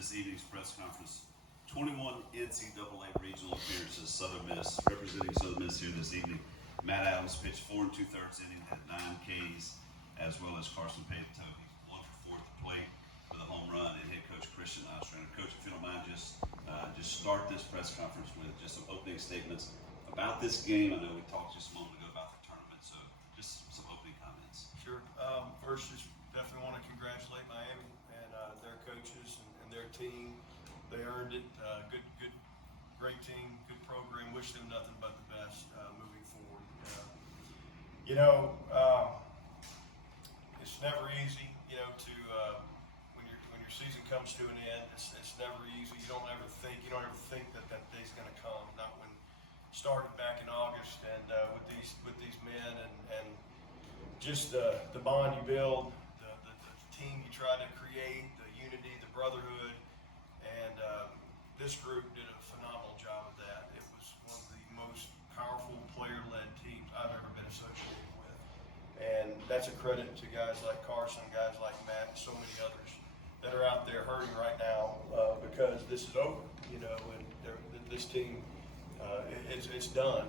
this evening's press conference. 21 NCAA regional appearances, Southern Miss, representing Southern Miss here this evening. Matt Adams pitched 4 2/3 innings, had 9 Ks, as well as Carson Payton, 1 for 4 at the plate with a home run, and head coach Christian Ostrander. Coach, if you don't mind, just start this press conference with just some opening statements about this game. I know we talked just a moment ago about the tournament, so just some opening comments. Sure. First, just definitely want to congratulate Miami and their coaches and their team. They earned it. Good, great team, good program. Wish them nothing but the best moving forward. It's never easy, to when your season comes to an end. It's never easy. You don't ever think that day's going to come. Not when started back in August and with these men and just the bond you build, the team you try to create, the unity, the brotherhood, and this group did a phenomenal job of that. It was one of the most powerful player-led teams I've ever been associated with, and that's a credit to guys like Carson, guys like Matt, and so many others that are out there hurting right now because this is over, and this team, it's done.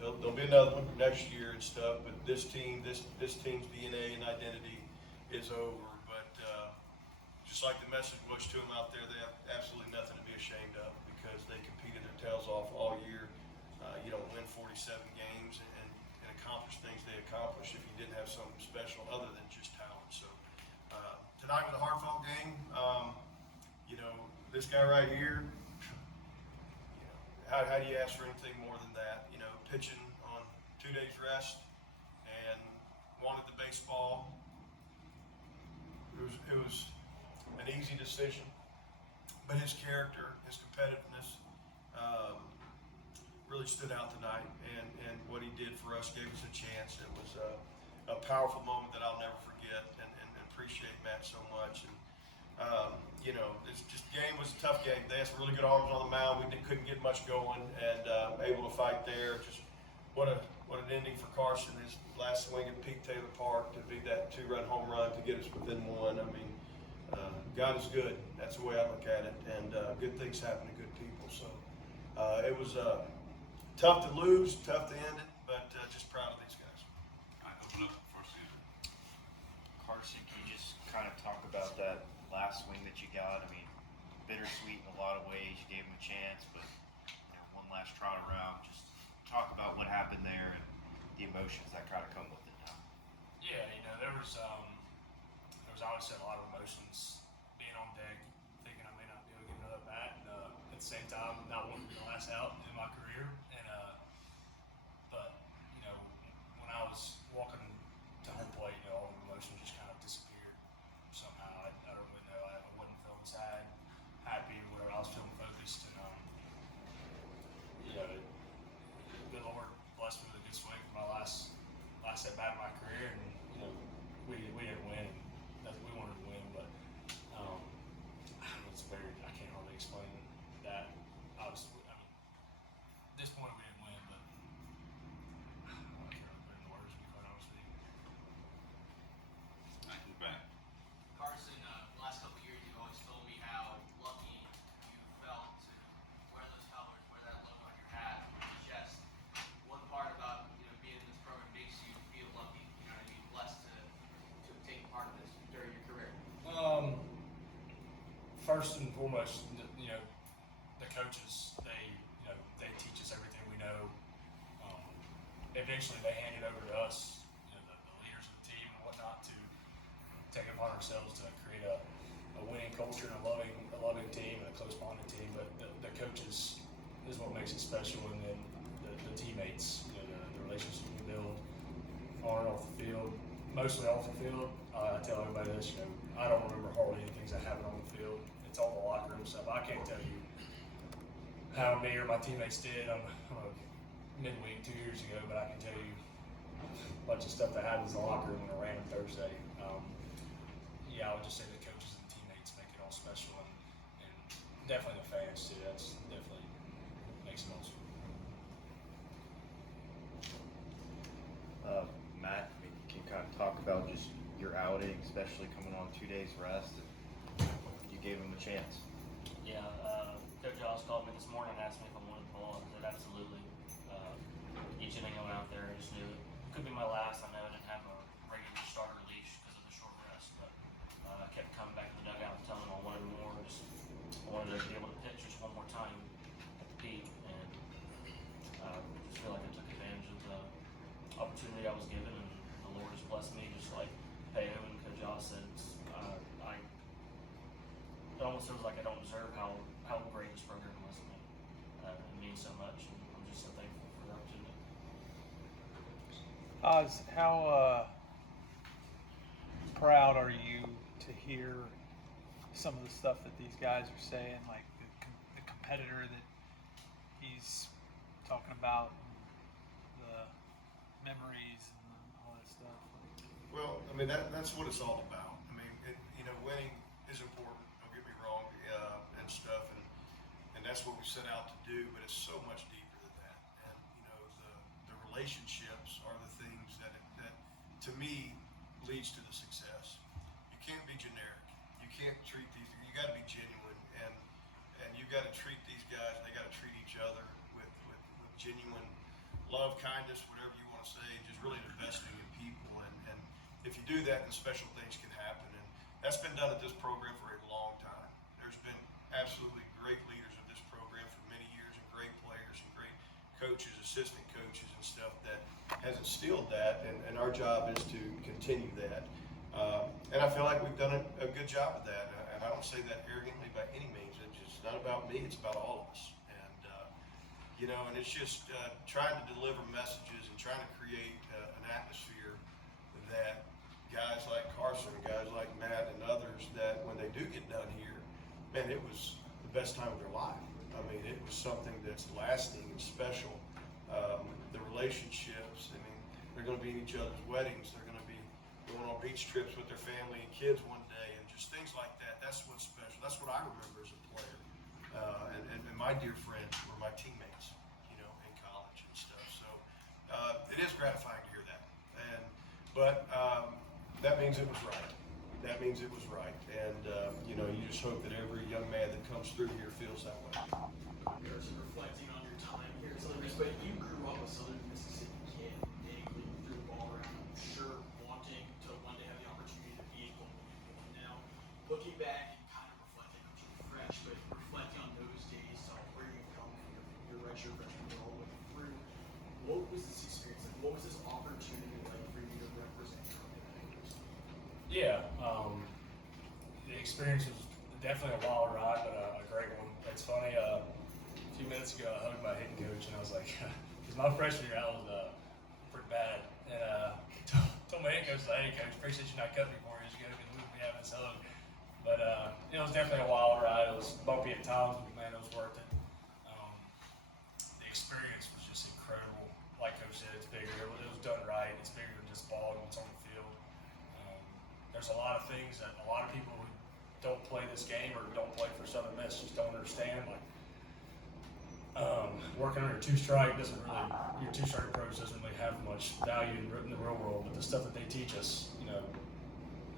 There'll be another one next year and stuff, but this team's DNA and identity is over. But just like the message was to them out there, they have absolutely nothing to be ashamed of because they competed their tails off all year. You don't win 47 games and accomplish things they accomplish if you didn't have something special other than just talent. So tonight was a hard-fought game. This guy right here, how do you ask for anything more than that? Pitching on 2 days rest and wanted the baseball. It was an easy decision, but his character, his competitiveness, really stood out tonight, and what he did for us gave us a chance. It was a powerful moment that I'll never forget, and appreciate Matt so much. And it's just game was a tough game. They had some really good arms on the mound. We couldn't get much going, and able to fight there. Just what an ending for Carson. His last swing at Pete Taylor Park to be that 2-run home run to get us within 1. I mean, God is good. That's the way I look at it, and good things happen to good people. So it was tough to lose, tough to end it, but just proud of these guys. All right, open up first. Carson, can you just kind of talk about that last swing that you got? I mean, bittersweet in a lot of ways. You gave him a chance, but one last trot around. Just talk about what happened there and the emotions that kind of come with it now. Yeah, there was obviously a lot of emotions being on deck, thinking I may not be able to get another bat, and at the same time not wanting to be the last out in my career. And but when I was walking to home plate, all the emotions just kind of disappeared somehow. I don't really know. I wasn't feeling sad, happy, whatever. I was feeling focused, and the Lord blessed me with a good swing for my last at bat in my career, and we didn't win. We wanted to win, but I can't hardly explain that. Obviously, at this point we didn't win, but I can't really put it in words, to be quite honest with you. All right, we're back. Carson, the last couple of years, you've always told me how lucky you felt to wear those colors, wear that logo on your hat, on your chest. What part about being in this program makes you feel lucky? Blessed to take part of this during your career. First and foremost, the coaches, they teach us everything we know. Eventually, they hand it over to us, the leaders of the team and whatnot, to take it upon ourselves to create a winning culture and a loving team and a close-bonded team. But the coaches is what makes it special, and then the teammates, the relationships we build on and off the field, mostly off the field. I tell everybody this, I don't remember hardly any things that happen on the field. It's all the locker room stuff. I can't tell you how me or my teammates did on a midweek 2 years ago, but I can tell you a bunch of stuff that happens in the locker room on a random Thursday. I would just say the coaches and teammates make it all special, and definitely the fans too. That's definitely makes it awesome. Matt, can you kind of talk about just your outing, especially coming on 2 days rest? And you gave him a chance. Josh called me this morning and asked me if I wanted the ball. I said absolutely. Each inning I went out there, I just knew it could be my last. I know I didn't have a regular starter leash because of the short rest, but I kept coming back to the dugout and telling them I wanted more. I wanted to be able to pitch just one more time at the peak, and just feel like I took advantage of the opportunity I was given, and the Lord has blessed me, just like Peo and Coach Josh said. It almost feels like I don't deserve how great this program was to me. It means so much, and I'm just so thankful for the opportunity. Oz, how proud are you to hear some of the stuff that these guys are saying, like the competitor that he's talking about, and the memories and all that stuff? Well, I mean, that's what it's all about. I mean, winning is important. Don't get me wrong, and stuff, and that's what we set out to do. But it's so much deeper than that. And the relationships are the things that to me leads to the success. You can't be generic. You can't treat these. You got to be genuine, and you got to treat these guys. They got to treat each other with genuine love, kindness, whatever you want to say, just really investing in people. And if you do that, then special things can happen. And that's been done at this program for a long time. There's been absolutely great leaders of this program for many years, and great players and great coaches, assistant coaches and stuff that has instilled that, and our job is to continue that. And I feel like we've done a good job of that. And I don't say that arrogantly by any means. It's just not about me, it's about all of us. And it's just trying to deliver messages and trying to create an atmosphere that guys like Carson, guys like Matt, and others, that when they do get done here, man, it was the best time of their life. I mean, it was something that's lasting and special. The relationships, I mean, they're going to be in each other's weddings. They're going to be going on beach trips with their family and kids one day, and just things like that. That's what's special. That's what I remember as a player. And my dear friends were my teammates, in college and stuff. So it is gratifying to hear that. But that means it was right. That means it was right. And, you just hope that every young man that comes through here feels that way. Harrison, reflecting on your time here at Southern Miss, but you grew up a Southern Mississippi kid, big league, threw the ball around. I'm sure wanting to one day have the opportunity to be able to now. Looking back and kind of reflecting, I'm sure fresh, but reflecting on those days, where you come from, your redshirt freshman year all the way through. What was this experience like? What was this opportunity like for you to represent your community? Yeah, the experience was definitely a wild ride, but a great one. It's funny, a few minutes ago I hugged my hitting coach and I was like, because my freshman year I was pretty bad. And told my hitting coach, hey coach, appreciate you not cutting me 4 years ago because we would be having this hug. But it was definitely a wild ride. It was bumpy at times, but man, it was worth it. The experience was just incredible. Like Coach said, it's bigger. It was done right. It's bigger than just ball and what's on the field. There's a lot of things that a lot of people who don't play this game or don't play for Southern Miss just don't understand. Like working under two-strike your two-strike approach doesn't really have much value in the real world. But the stuff that they teach us,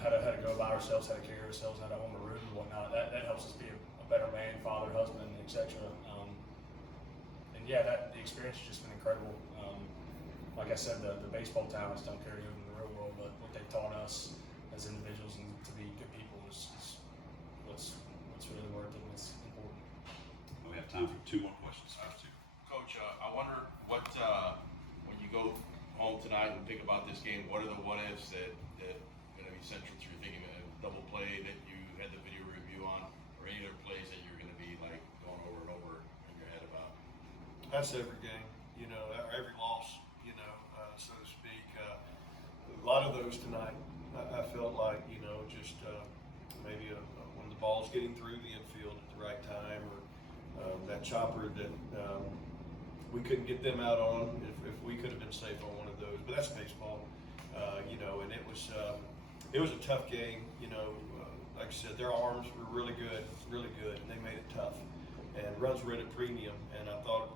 how to go about ourselves, how to carry ourselves, how to own the room and whatnot, that helps us be a better man, father, husband, etc. And yeah, the experience has just been incredible. Like I said, the baseball talents don't carry over in the real world, but what they taught us as individuals and to be good people is what's really worth it. It's important. We have time for 2 more questions. Coach, I wonder what when you go home tonight and think about this game, what are the what ifs that going to be central to your thinking? A double play that you had the video review on, or any other plays that you're going to be like going over and over in your head about? That's every game, every loss, so to speak. A lot of those tonight, I felt like, just maybe when the ball's getting through the infield at the right time, or that chopper that we couldn't get them out on if we could have been safe on one of those. But that's baseball, and it was a tough game. Like I said, their arms were really good, and they made it tough. And runs were at a premium, and I thought,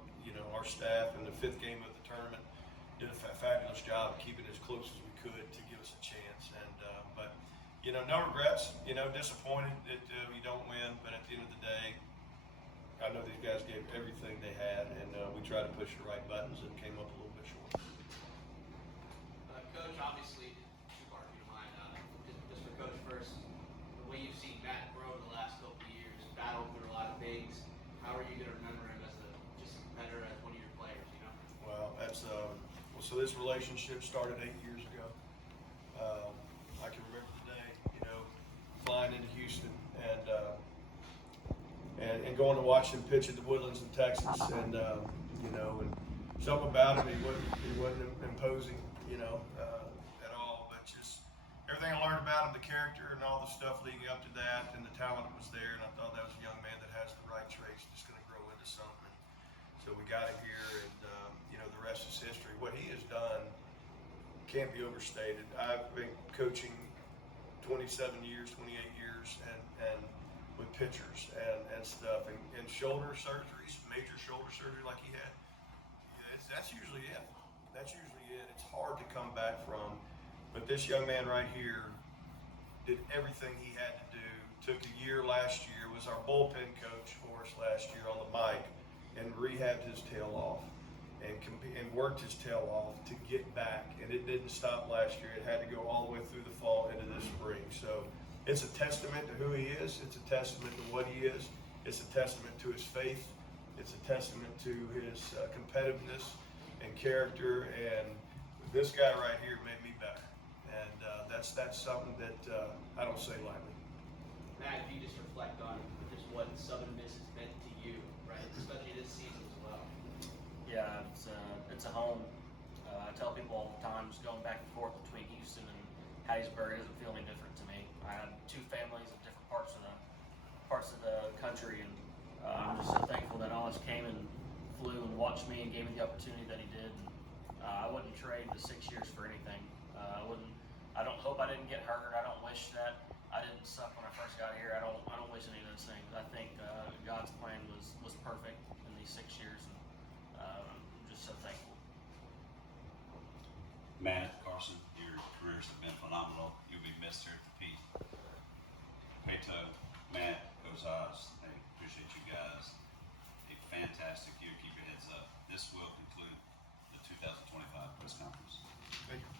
our staff in the 5th game of the tournament did a fabulous job of keeping it as close as we could to give us a chance. And but no regrets. Disappointed that we don't win, but at the end of the day, I know these guys gave everything they had, and we tried to push the right buttons and came up a little bit short. Coach, obviously, two-part, if you don't mind. Just for Coach first, the way you've seen Matt grow the last couple of years, battled through a lot of things, how are you going to remember him as just a competitor, as one of your players, you know? Well, so this relationship started 8 years ago. I can remember the day, flying into Houston and going to watch him pitch at the Woodlands in Texas, and something about him, he wasn't imposing, at all, but just everything I learned about him, the character and all the stuff leading up to that, and the talent was there, and I thought that was a young man that has the right traits, just going to grow into something. So we got him here, and the rest is history. What he has done can't be overstated. I've been coaching 27 years, 28 years, and with pitchers and stuff, and shoulder surgeries, major shoulder surgery like he had. That's usually it. That's usually it. It's hard to come back from. But this young man right here did everything he had to do. Took a year last year, was our bullpen coach for us last year on the mic, and rehabbed his tail off and worked his tail off to get back. And it didn't stop last year. It had to go all the way through the fall into this spring. So it's a testament to who he is. It's a testament to what he is. It's a testament to his faith. It's a testament to his competitiveness and character. And this guy right here made me better. And that's something that I don't say lightly. Matt, if you just reflect on just what Southern Miss has meant to you, right, especially this season as well. Yeah, it's a home. I tell people all the time, just going back and forth between Houston and Hattiesburg doesn't feel any different to me. I have two families in different parts of the country, and I'm just so thankful that Oz came and flew and watched me and gave me the opportunity that he did. And, I wouldn't trade the 6 years for anything. I don't hope I didn't get hurt. I don't wish that I didn't suck when I first got here. I don't wish any of those things. I think God's plan was perfect in these 6 years, and I'm just so thankful. Matt, Carson, your careers have been phenomenal. You'll be missed here at the Pete. Peto, Matt, Coach Oz, hey, appreciate you guys. A fantastic year. Keep your heads up. This will conclude the 2025 press conference. Thank you.